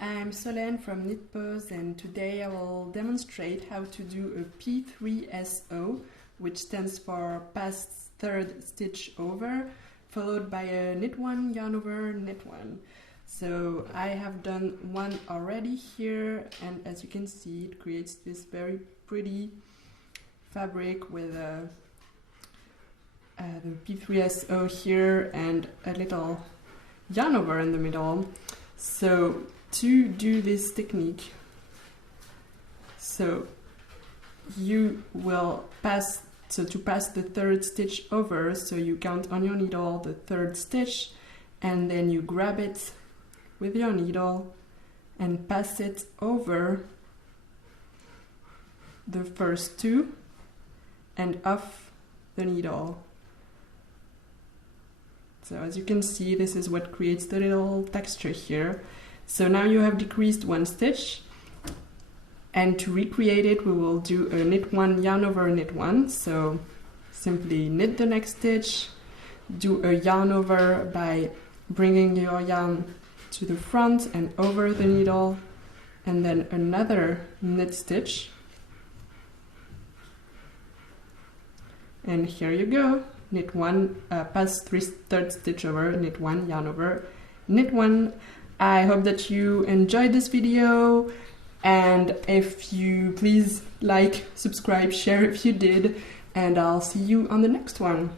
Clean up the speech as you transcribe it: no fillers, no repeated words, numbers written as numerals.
I'm Solène from KnitPose, and today I will demonstrate how to do a P3so, which stands for past third stitch over, followed by a knit one, yarn over, knit one. So I have done one already here, and as you can see, it creates this very pretty fabric with the P3so here and a little yarn over in the middle. So to do this technique, so you will pass the third stitch over, so you count on your needle the third stitch, and then you grab it with your needle and pass it over the first two and off the needle. So as you can see, this is what creates the little texture here. So now you have decreased one stitch, and to recreate it we will do a knit one, yarn over, knit one. So simply knit the next stitch, do a yarn over by bringing your yarn to the front and over the needle, and then another knit stitch. And here you go. Knit one, pass third stitch over, knit one, yarn over, knit one. I hope that you enjoyed this video, and if you please like, subscribe, share if you did, and I'll see you on the next one.